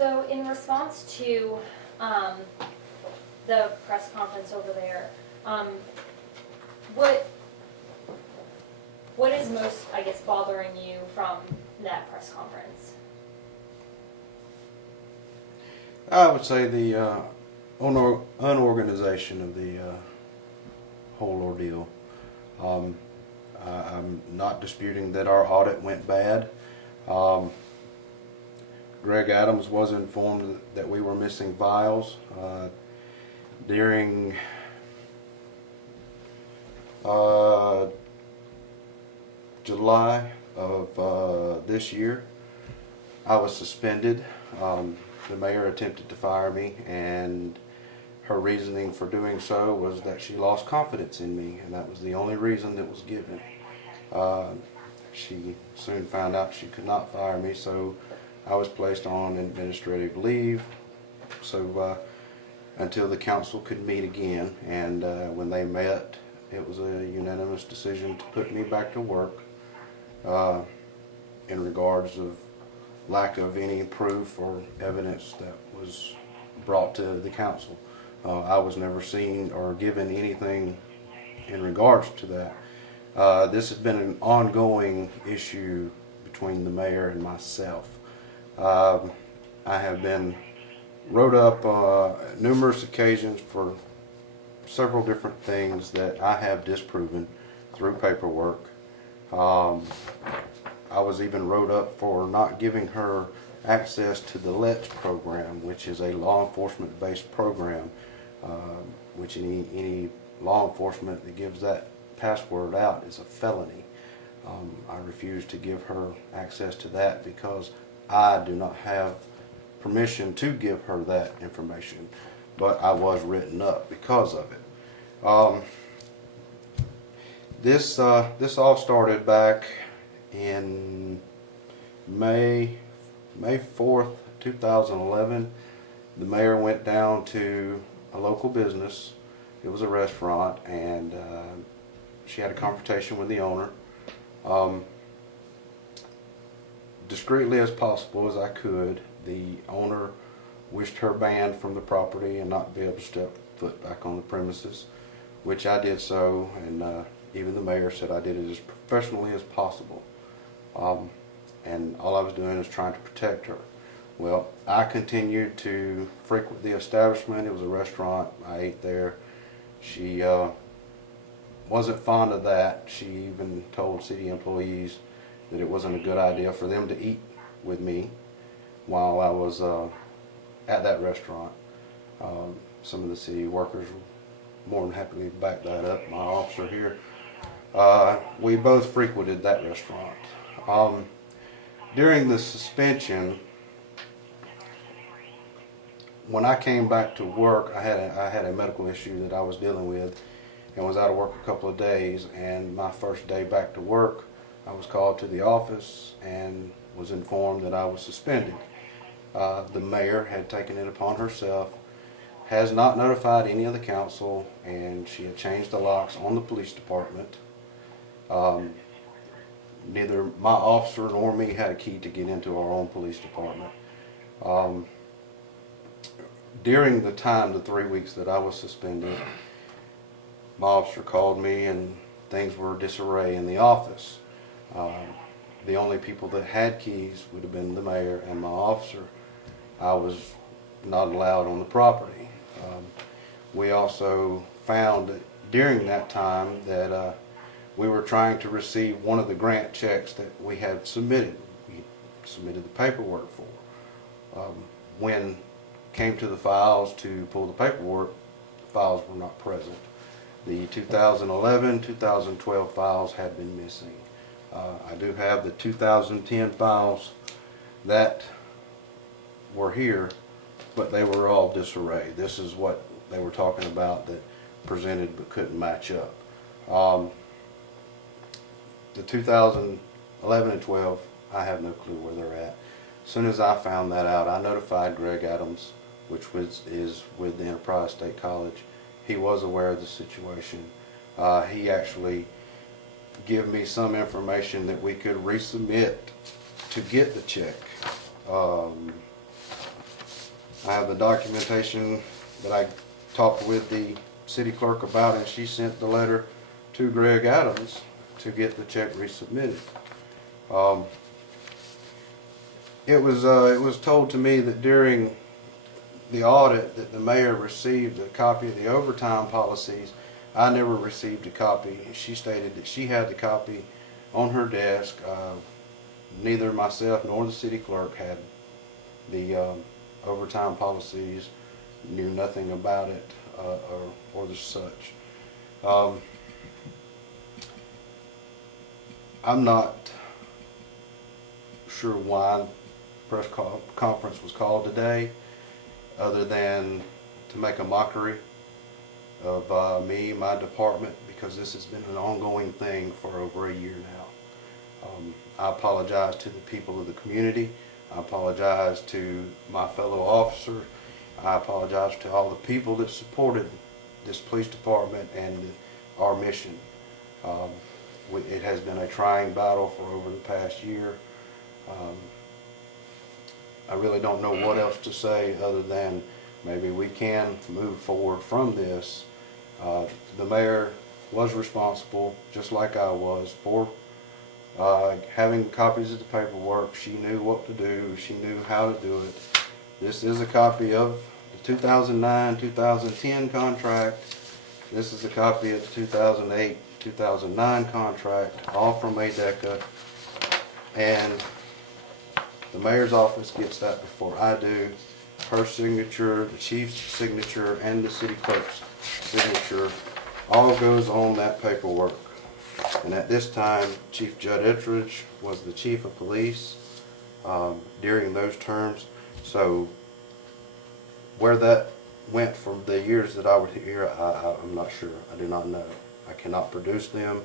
So in response to the press conference over there, what is most, I guess, bothering you from that press conference? I would say the unorganization of the whole ordeal. I'm not disputing that our audit went bad. Greg Adams was informed that we were missing files during July of this year. I was suspended. The mayor attempted to fire me, and her reasoning for doing so was that she lost confidence in me, and that was the only reason that was given. She soon found out she could not fire me, so I was placed on administrative leave until the council could meet again. And when they met, it was a unanimous decision to put me back to work in regards of lack of any proof or evidence that was brought to the council. I was never seen or given anything in regards to that. This has been an ongoing issue between the mayor and myself. I have been wrote up numerous occasions for several different things that I have disproven through paperwork. I was even wrote up for not giving her access to the LETS program, which is a law enforcement based program, which any law enforcement that gives that password out is a felony. I refuse to give her access to that because I do not have permission to give her that information, but I was written up because of it. This all started back in May 4th, 2011. The mayor went down to a local business. It was a restaurant, and she had a confrontation with the owner. Discreetly as possible as I could, the owner wished her banned from the property and not be able to step foot back on the premises, which I did so, and even the mayor said I did it as professionally as possible. And all I was doing is trying to protect her. Well, I continued to frequent the establishment. It was a restaurant. I ate there. She wasn't fond of that. She even told city employees that it wasn't a good idea for them to eat with me while I was at that restaurant. Some of the city workers were more than happy to back that up. My officer here. We both frequented that restaurant. During the suspension, when I came back to work, I had a medical issue that I was dealing with and was out of work a couple of days. And my first day back to work, I was called to the office and was informed that I was suspended. The mayor had taken it upon herself, has not notified any of the council, and she had changed the locks on the police department. Neither my officer nor me had a key to get into our own police department. During the time, the 3 weeks that I was suspended, my officer called me and things were disarray in the office. The only people that had keys would have been the mayor and my officer. I was not allowed on the property. We also found that during that time that we were trying to receive one of the grant checks that we had submitted. We submitted the paperwork for. When came to the files to pull the paperwork, the files were not present. The 2011, 2012 files had been missing. I do have the 2010 files that were here, but they were all disarray. This is what they were talking about that presented but couldn't match up. The 2011 and 12, I have no clue where they're at. As soon as I found that out, I notified Greg Adams, which is with the Enterprise State College. He was aware of the situation. He actually gave me some information that we could resubmit to get the check. I have the documentation that I talked with the city clerk about, and she sent the letter to Greg Adams to get the check resubmitted. It was told to me that during the audit that the mayor received a copy of the overtime policies. I never received a copy. She stated that she had the copy on her desk. Neither myself nor the city clerk had the overtime policies, knew nothing about it or the such. I'm not sure why press conference was called today, other than to make a mockery of me, my department, because this has been an ongoing thing for over a year now. I apologize to the people of the community. I apologize to my fellow officers. I apologize to all the people that supported this police department and our mission. It has been a trying battle for over the past year. I really don't know what else to say other than maybe we can move forward from this. The mayor was responsible, just like I was, for having copies of the paperwork. She knew what to do. She knew how to do it. This is a copy of the 2009-2010 contract. This is a copy of the 2008-2009 contract, all from ADECA. And the mayor's office gets that before I do. Her signature, the chief's signature, and the city clerk's signature all goes on that paperwork. And at this time, Chief Judd Ettridge was the chief of police during those terms. So where that went from the years that I was here, I'm not sure. I do not know. I cannot produce them.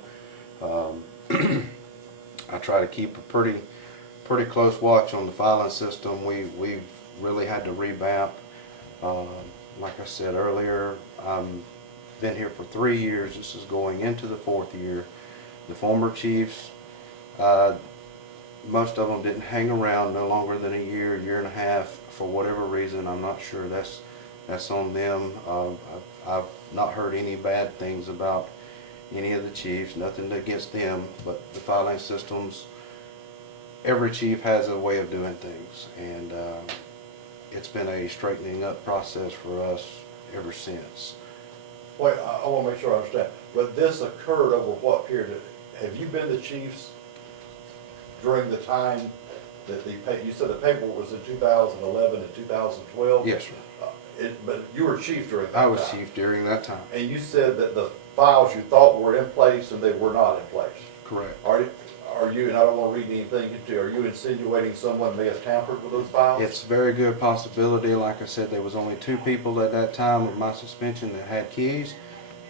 I try to keep a pretty close watch on the filing system. We've really had to revamp. Like I said earlier, I've been here for 3 years. This is going into the 4th year. The former chiefs, most of them didn't hang around no longer than a year and a half for whatever reason. I'm not sure. That's on them. I've not heard any bad things about any of the chiefs. Nothing against them, but the filing systems. Every chief has a way of doing things, and it's been a straightening up process for us ever since. Wait, I want to make sure I understand. But this occurred over what period? Have you been the chiefs during the time that you said the paperwork was in 2011 and 2012? Yes, sir. But you were chief during that time? I was chief during that time. And you said that the files you thought were in place and they were not in place? Correct. Are you, and I don't want to read anything into, are you insinuating someone may have tampered with those files? It's a very good possibility. Like I said, there was only 2 people at that time of my suspension that had keys.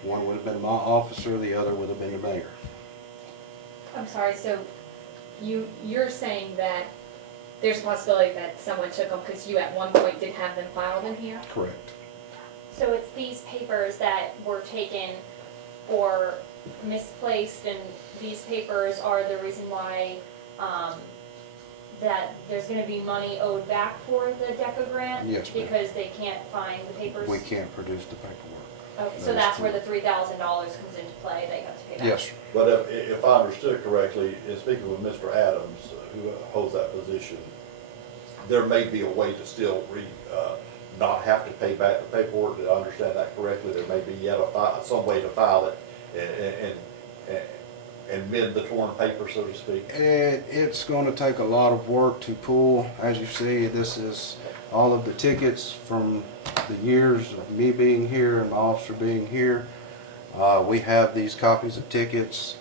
One would have been my officer, the other would have been the mayor. I'm sorry, so you're saying that there's a possibility that someone took them because you at one point didn't have them filed in here? Correct. So it's these papers that were taken or misplaced, and these papers are the reason why that there's going to be money owed back for the DECA grant? Yes, ma'am. Because they can't find the papers? We can't produce the paperwork. Okay, so that's where the $3,000 comes into play, they have to pay back? Yes, sir. But if I understood correctly, in speaking with Mr. Adams, who holds that position, there may be a way to still not have to pay back the paperwork. Did I understand that correctly? There may be yet some way to file it and mend the torn paper, so to speak. It's going to take a lot of work to pull. As you see, this is all of the tickets from the years of me being here and my officer being here. We have these copies of tickets.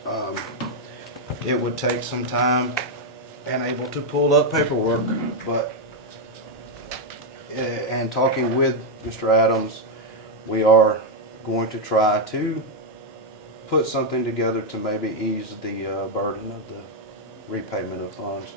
It would take some time and able to pull up paperwork, but and talking with Mr. Adams, we are going to try to put something together to maybe ease the burden of the repayment of funds.